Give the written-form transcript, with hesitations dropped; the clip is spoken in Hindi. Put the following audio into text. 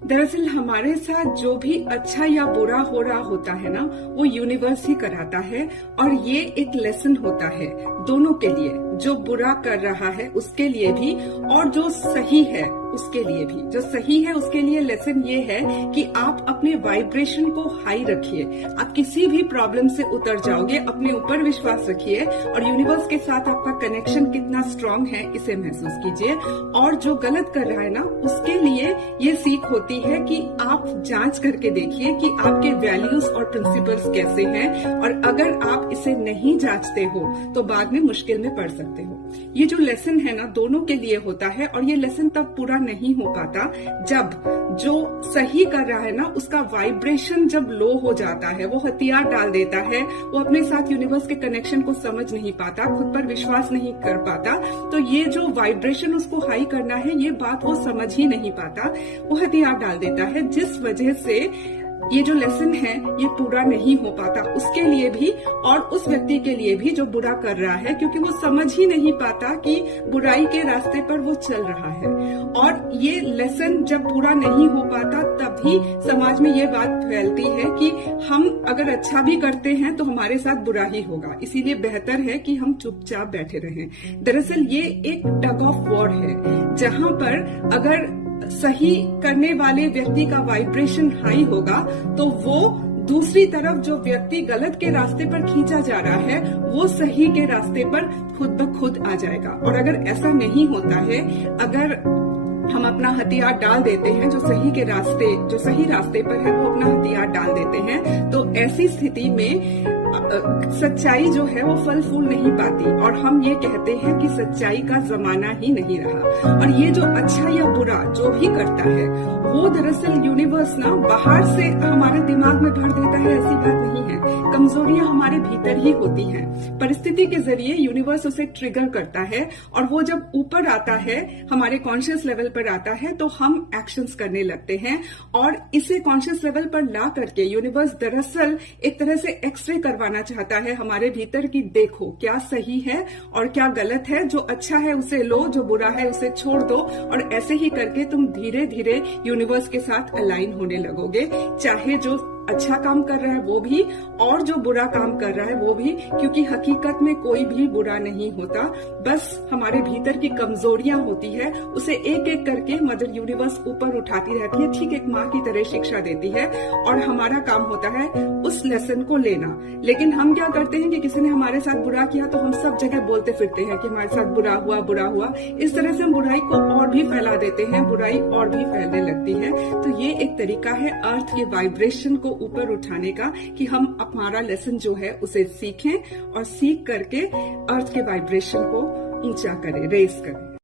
दरअसल हमारे साथ जो भी अच्छा या बुरा हो रहा होता है ना, वो यूनिवर्स ही कराता है। और ये एक लेसन होता है दोनों के लिए, जो बुरा कर रहा है उसके लिए भी और जो सही है उसके लिए भी। जो सही है उसके लिए लेसन ये है कि आप अपने वाइब्रेशन को हाई रखिए, आप किसी भी प्रॉब्लम से उतर जाओगे। अपने ऊपर विश्वास रखिए और यूनिवर्स के साथ आपका कनेक्शन कितना स्ट्रांग है इसे महसूस कीजिए। और जो गलत कर रहा है ना, उसके लिए ये सीख होती है कि आप जांच करके देखिए कि आपके वैल्यूज और प्रिंसिपल्स कैसे हैं। और अगर आप इसे नहीं जांचते हो तो बाद में मुश्किल में पड़ सकते हो। ये जो लेसन है ना, दोनों के लिए होता है। और ये लेसन तब पूरा नहीं हो पाता जब जो सही कर रहा है ना, उसका वाइब्रेशन जब लो हो जाता है, वो हथियार डाल देता है, वो अपने साथ यूनिवर्स के कनेक्शन को समझ नहीं पाता, खुद पर विश्वास नहीं कर पाता। तो ये जो वाइब्रेशन उसको हाई करना है, ये बात वो समझ ही नहीं पाता, वो हथियार डाल देता है, जिस वजह से ये जो लेसन है ये पूरा नहीं हो पाता उसके लिए भी और उस व्यक्ति के लिए भी जो बुरा कर रहा है, क्योंकि वो समझ ही नहीं पाता कि बुराई के रास्ते पर वो चल रहा है। और ये लेसन जब पूरा नहीं हो पाता तभी समाज में ये बात फैलती है कि हम अगर अच्छा भी करते हैं तो हमारे साथ बुरा ही होगा, इसीलिए बेहतर है कि हम चुपचाप बैठे रहें। दरअसल ये एक टग ऑफ वॉर है, जहां पर अगर सही करने वाले व्यक्ति का वाइब्रेशन हाई होगा तो वो दूसरी तरफ जो व्यक्ति गलत के रास्ते पर खींचा जा रहा है वो सही के रास्ते पर खुद ब खुद आ जाएगा। और अगर ऐसा नहीं होता है, अगर हम अपना हथियार डाल देते हैं, जो सही रास्ते पर है वो अपना हथियार डाल देते हैं, तो ऐसी स्थिति में सच्चाई जो है वो फल फूल नहीं पाती। और हम ये कहते हैं कि सच्चाई का जमाना ही नहीं रहा। और ये जो अच्छा या बुरा जो भी करता है वो दरअसल यूनिवर्स ना बाहर से हमारे दिमाग में भर देता है, ऐसी बात नहीं है। कमजोरियां हमारे भीतर ही होती हैं, परिस्थिति के जरिए यूनिवर्स उसे ट्रिगर करता है। और वो जब ऊपर आता है, हमारे कॉन्शियस लेवल पर आता है, तो हम एक्शंस करने लगते हैं। और इसे कॉन्शियस लेवल पर ला करके यूनिवर्स दरअसल एक तरह से एक्सरे करवाना चाहता है हमारे भीतर की, देखो क्या सही है और क्या गलत है, जो अच्छा है उसे लो, जो बुरा है उसे छोड़ दो। और ऐसे ही करके तुम धीरे धीरे यूनिवर्स के साथ अलाइन होने लगोगे, चाहे जो अच्छा काम कर रहा है वो भी और जो बुरा काम कर रहा है वो भी। क्योंकि हकीकत में कोई भी बुरा नहीं होता, बस हमारे भीतर की कमजोरियां होती है, उसे एक एक करके मदर यूनिवर्स ऊपर उठाती रहती है, ठीक एक माँ की तरह शिक्षा देती है। और हमारा काम होता है उस लेसन को लेना। लेकिन हम क्या करते हैं कि किसी ने हमारे साथ बुरा किया तो हम सब जगह बोलते फिरते हैं कि हमारे साथ बुरा हुआ। इस तरह से हम बुराई को और भी फैला देते हैं, बुराई और भी फैलने लगती है। तो ये एक तरीका है अर्थ के वाइब्रेशन को ऊपर उठाने का, कि हम हमारा लेसन जो है उसे सीखें और सीख करके अर्थ के वाइब्रेशन को ऊंचा करें, रेस करें।